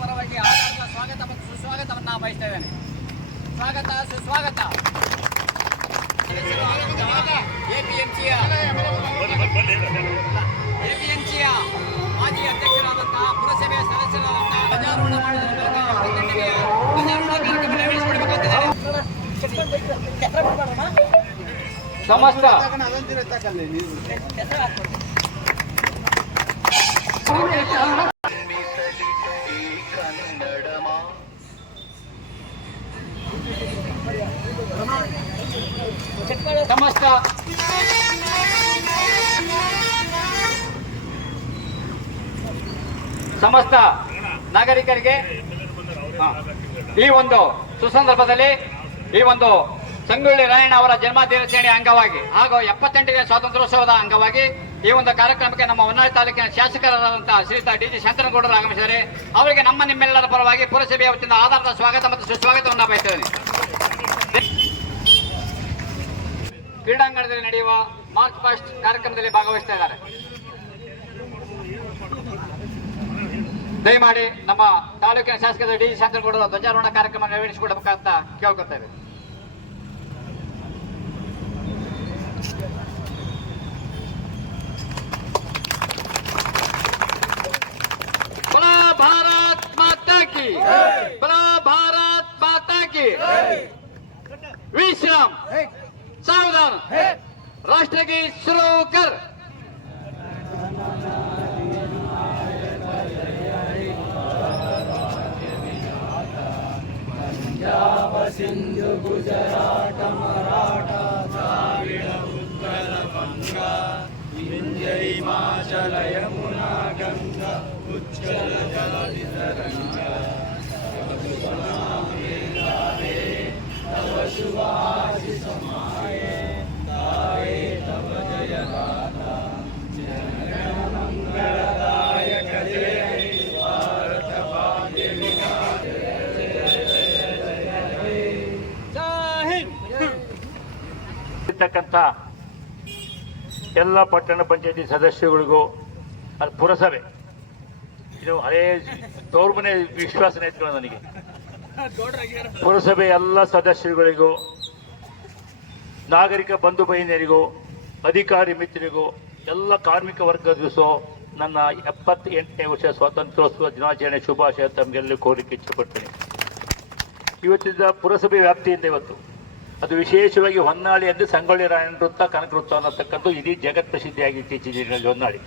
ಪರವಾಗಿ ಆಧಾರದ ಸ್ವಾಗತ ಮತ್ತು ಸುಸ್ವಾಗತವನ್ನು ಬಯಸ್ತಾ ಇದ್ದೇನೆ ಸ್ವಾಗತ ಸುಸ್ವಾಗತ. ಎಪಿಎಂಸಿಯ ಎಪಿಎಂಸಿಯ ಮಾಜಿ ಅಧ್ಯಕ್ಷರಾದಂತಹ ಪುರಸಭೆಯ ಸದಸ್ಯರಾದಂತಹ ಧ್ವಜಾರೋಹಣ ಸಮಸ್ತ ಸಮಸ್ತ ಸಮಸ್ತ ನಾಗರಿಕರಿಗೆ ಈ ಒಂದು ಸುಸಂದರ್ಭದಲ್ಲಿ ಈ ಒಂದು ಸಂಗೊಳ್ಳಿ ರಾಯಣ್ಣ ಅವರ ಜನ್ಮ ದಿನಾಚರಣೆ ಅಂಗವಾಗಿ ಹಾಗೂ ಎಪ್ಪತ್ತೆಂಟನೇ ಸ್ವಾತಂತ್ರ್ಯೋತ್ಸವದ ಅಂಗವಾಗಿ ಈ ಒಂದು ಕಾರ್ಯಕ್ರಮಕ್ಕೆ ನಮ್ಮ ಹೊನ್ನಾಳಿ ತಾಲೂಕಿನ ಶಾಸಕರಾದಂತಹ ಶ್ರೀಯುತ ಡಿ ಜಿ ಶಂಕರಗೌಡರು ಆಗಮಿಸಿದ್ದಾರೆ. ಅವರಿಗೆ ನಮ್ಮ ನಿಮ್ಮೆಲ್ಲರ ಪರವಾಗಿ ಪುರಸಭೆಯ ವತಿಯಿಂದ ಆಧಾರದ ಸ್ವಾಗತ ಮತ್ತು ಸುಸ್ವಾಗತವನ್ನು ಬಯಸುತ್ತೇನೆ ಕ್ರೀಡಾಂಗಣದಲ್ಲಿ ನಡೆಯುವ ಮಾರ್ಚ್ ಪಾಸ್ಟ್ ಕಾರ್ಯಕ್ರಮದಲ್ಲಿ ಭಾಗವಹಿಸ್ತಾ ಇದ್ದಾರೆ. ದಯಮಾಡಿ ನಮ್ಮ ತಾಲೂಕಿನ ಶಾಸಕರ ಡಿ ಶಾಂತನಗೌಡರ ಧ್ವಜಾರೋಹಣ ಕಾರ್ಯಕ್ರಮ ನೆರವೇರಿಸಿಕೊಡಬೇಕಂತ ಕೇಳ್ಕೊತೇವೆ सावधान। राष्ट्र की शुरू कर। पंजाब सिंधु गुजरात मराठा द्राविड उत्कल हिमाचल यमुना गंगा उज्जल जलधि तरंगा शुभ शुभ ಇರ್ತಕ್ಕಂಥ ಎಲ್ಲ ಪಟ್ಟಣ ಪಂಚಾಯತಿ ಸದಸ್ಯಗಳಿಗೂ ಅದು ಪುರಸಭೆ. ಇದು ಹಳೇ ತವ್ರ ಮನೆ ವಿಶ್ವಾಸನೆ ಇತ್ತು ನನಗೆ. ಪುರಸಭೆ ಎಲ್ಲ ಸದಸ್ಯರುಗಳಿಗೂ, ನಾಗರಿಕ ಬಂಧು ಬಹಿನಿಯರಿಗೂ ಅಧಿಕಾರಿ ಮಿತ್ರರಿಗೂ, ಎಲ್ಲ ಕಾರ್ಮಿಕ ವರ್ಗದಿಸೋ ನನ್ನ ನನ್ನ ಎಪ್ಪತ್ತೆಂಟನೇ ವರ್ಷ ಸ್ವಾತಂತ್ರ್ಯೋತ್ಸವ ದಿನಾಚರಣೆ ಶುಭಾಶಯ ತಮಗೆಲ್ಲೂ ಕೋರಿಕೆ ಇಚ್ಛೆಪಡ್ತೇನೆ ಇವತ್ತಿದ್ದ ಪುರಸಭೆ ವ್ಯಾಪ್ತಿಯಿಂದ ಇವತ್ತು ಅದು ವಿಶೇಷವಾಗಿ ಹೊನ್ನಾಳಿ ಅಂದರೆ ಸಂಗೊಳ್ಳಿ ರಾಯಣ ವೃತ್ತ, ಕನಕ ವೃತ್ತ ಅನ್ನತಕ್ಕಂಥ ಇಡೀ ಜಗತ್ ಪ್ರಸಿದ್ಧಿಯಾಗಿ ಇತ್ತೀಚಿನ ದಿನಗಳಲ್ಲಿ ಹೊನ್ನಾಳಿ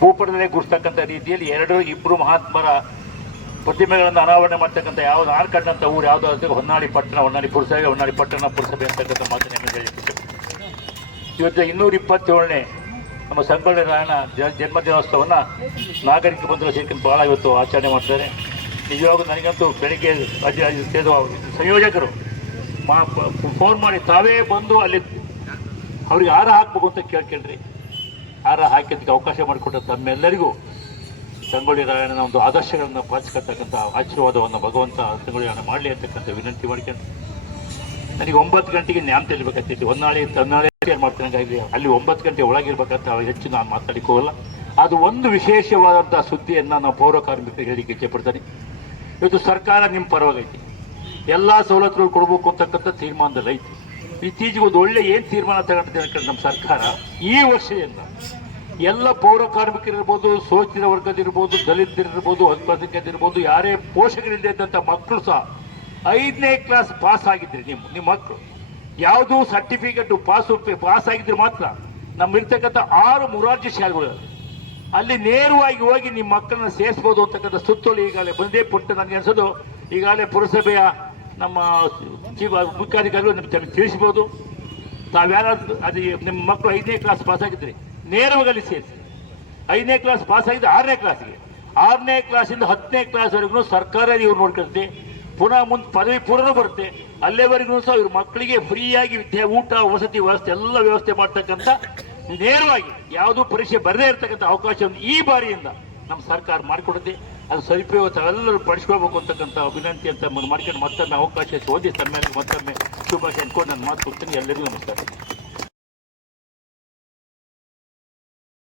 ಭೂಪಟದಲ್ಲಿ ಗುಡಿಸ್ತಕ್ಕಂಥ ರೀತಿಯಲ್ಲಿ ಎರಡು ಇಬ್ಬರು ಮಹಾತ್ಮರ ಪ್ರತಿಮೆಗಳನ್ನು ಅನಾವರಣೆ ಮಾಡ್ತಕ್ಕಂಥ ಯಾವ್ದು ಆರು ಕಂಡಂಥ ಊರು, ಯಾವುದೋ ಅದಕ್ಕೆ ಹೊನ್ನಾಳಿ ಪಟ್ಟಣ, ಹೊನ್ನಾಳಿ ಪುರಸಭೆ, ಹೊನ್ನಾಳಿ ಪಟ್ಟಣ ಪುರಸಭೆ ಅಂತಕ್ಕಂಥ ಮಾತು ನಿಮಗೆ ಇಷ್ಟಪಡ್ತೀನಿ. ಇವತ್ತು ಇನ್ನೂರ ಇಪ್ಪತ್ತೇಳನೇ ನಮ್ಮ ಸಂಗೊಳ್ಳಿ ರಾಯಣ ಜನ್ಮ ಜನ್ಮದಿನೋತ್ಸವವನ್ನು ನಾಗರಿಕ ಬಂಧುಗಳು ಸೇರ್ಕೊಂಡು ಭಾಳ ಇವತ್ತು ಆಚರಣೆ ಮಾಡ್ತಾರೆ ನಿಜವಾಗೂ ನನಗಂತೂ ಬೆಳಗ್ಗೆ ಸಂಯೋಜಕರು ಮಾ ಫೋನ್ ಮಾಡಿ ತಾವೇ ಬಂದು ಅಲ್ಲಿ ಅವ್ರಿಗೆ ಹಾರ ಹಾಕ್ಬೇಕು ಅಂತ ಕೇಳ್ಕೇಳ್ರಿ ಹಾರ ಹಾಕಿದ್ದಕ್ಕೆ ಅವಕಾಶ ಮಾಡಿಕೊಟ್ಟ ತಮ್ಮೆಲ್ಲರಿಗೂ ಸಂಗೊಳ್ಳಿ ರಾಯಣ್ಣನ ಒಂದು ಆದರ್ಶಗಳನ್ನು ಪಾಲಿಸ್ಕೊಳ್ತಕ್ಕಂಥ ಆಶೀರ್ವಾದವನ್ನು ಭಗವಂತ ಸಂಗೊಳ್ಳಿ ರಾಯಣ್ಣ ಮಾಡಲಿ ಅಂತಕ್ಕಂಥ ವಿನಂತಿ ಮಾಡ್ಕೊಂಡು ನನಗೆ ಒಂಬತ್ತು ಗಂಟೆಗೆ ನ್ಯಾಮ್ ತೆಲಿಬೇಕಾಗ್ತೈತಿ ಹೊನ್ನಾಳಿ, ತನ್ನಾಳೆ ಏನು ಮಾಡ್ತಾನೆ ಅಲ್ಲಿ ಒಂಬತ್ತು ಗಂಟೆ ಒಳಗಿರ್ಬೇಕಂತ ಹೆಚ್ಚು ನಾನು ಮಾತಾಡಲಿಕ್ಕೆ ಹೋಗಲ್ಲ. ಅದು ಒಂದು ವಿಶೇಷವಾದಂಥ ಸುದ್ದಿಯನ್ನು ನಾವು ಪೌರ ಕಾರ್ಮಿಕರಿಗೆ ಇಚ್ಛೆ ಇಚ್ಛೆಪಡ್ತೀನಿ ಇವತ್ತು ಸರ್ಕಾರ ನಿಮ್ಮ ಪರವಾಗೈತಿ. ಎಲ್ಲ ಸವಲತ್ತುಗಳು ಕೊಡಬೇಕು ಅಂತಕ್ಕಂಥ ತೀರ್ಮಾನದಲ್ಲಿ ಐತಿ. ಇತ್ತೀಚೆಗೆ ಒಂದು ಒಳ್ಳೆ ಏನು ತೀರ್ಮಾನ ತಗೊಂಡಿದೆ ನಮ್ಮ ಸರ್ಕಾರ ಈ ವರ್ಷದಿಂದ ಎಲ್ಲ ಪೌರ ಕಾರ್ಮಿಕರಿರ್ಬೋದು ಸೋಚಿತ ವರ್ಗದಿರ್ಬೋದು, ದಲಿತರಿರ್ಬೋದು ಅಲ್ಪಸಂಖ್ಯಾತಿರ್ಬೋದು ಯಾರೇ ಪೋಷಕರಿಲ್ಲದೆ ಇದ್ದಂಥ ಮಕ್ಕಳು ಸಹ ಐದನೇ ಕ್ಲಾಸ್ ಪಾಸ್ ಆಗಿದ್ರಿ ನಿಮ್ಮ ನಿಮ್ಮ ಮಕ್ಕಳು. ಯಾವುದೂ ಸರ್ಟಿಫಿಕೇಟ್ ಪಾಸು ಪಾಸ್ ಆಗಿದ್ರೆ ಮಾತ್ರ ನಮ್ಮ ಇರ್ತಕ್ಕಂಥ ಆರು ಮುರಾರ್ಜಿ ಶಾಲೆಗಳು ಅಲ್ಲಿ ನೇರವಾಗಿ ಹೋಗಿ ನಿಮ್ಮ ಮಕ್ಕಳನ್ನ ಸೇರಿಸ್ಬೋದು ಅಂತಕ್ಕಂಥ ಸುತ್ತೋಲೆ ಈಗಾಗಲೇ ಬಂದೇ ಪುಟ್ಟ ನನಗೆ ಅನ್ಸೋದು, ಈಗಾಗಲೇ ಪುರಸಭೆಯ ನಮ್ಮ ಚೀಫ್ ಮುಖ್ಯಾಧಿಕಾರಿಗಳು ನಿಮ್ಗೆ ತಿಳಿಸ್ಬೋದು. ತಾವ್ಯಾರಾದ್ರೂ ಅದು ನಿಮ್ಮ ಮಕ್ಕಳು ಐದನೇ ಕ್ಲಾಸ್ ಪಾಸ್ ಆಗಿದ್ರಿ ನೇರವಾಗಿ ಸೇರಿಸಿ. ಐದನೇ ಕ್ಲಾಸ್ ಪಾಸ್ ಆಗಿದ್ದು ಆರನೇ ಕ್ಲಾಸಿಗೆ ಆರನೇ ಕ್ಲಾಸಿಂದ ಹತ್ತನೇ ಕ್ಲಾಸ್ವರೆಗೂ ಸರ್ಕಾರ ಇವ್ರು ನೋಡ್ಕೊಳ್ತೆ. ಪುನಃ ಮುಂದೆ ಪದವಿ ಪೂರ್ಣ ಬರುತ್ತೆ. ಅಲ್ಲಿವರೆಗೂ ಸಹ ಇವ್ರ ಮಕ್ಕಳಿಗೆ ಫ್ರೀಯಾಗಿ ವಿದ್ಯೆ, ಊಟ, ವಸತಿ ವ್ಯವಸ್ಥೆ ಎಲ್ಲ ವ್ಯವಸ್ಥೆ ಮಾಡ್ತಕ್ಕಂಥ ನೇರವಾಗಿ ಯಾವುದೂ ಪರೀಕ್ಷೆ ಬರದೇ ಇರತಕ್ಕಂಥ ಅವಕಾಶವನ್ನು ಈ ಬಾರಿಯಿಂದ ನಮ್ಮ ಸರ್ಕಾರ ಮಾಡಿಕೊಡುತ್ತೆ. ಅದು ಸದುಪಯೋಗ ತಾವೆಲ್ಲರೂ ಪಡಿಸ್ಕೋಬೇಕು ಅಂತಕ್ಕಂಥ ವಿನಂತಿ ಅಂತ ಮಾಡ್ಕೊಂಡು ಮತ್ತೊಮ್ಮೆ ಅವಕಾಶ ಓದಿ ತಮ್ಮ ಮತ್ತೊಮ್ಮೆ ಶುಭಾಶಯ ಅನ್ಕೊಂಡು ನಾನು ಮಾತು ಕೊಡ್ತೀನಿ. ಎಲ್ಲರಿಗೂ ನಮಸ್ಕಾರ.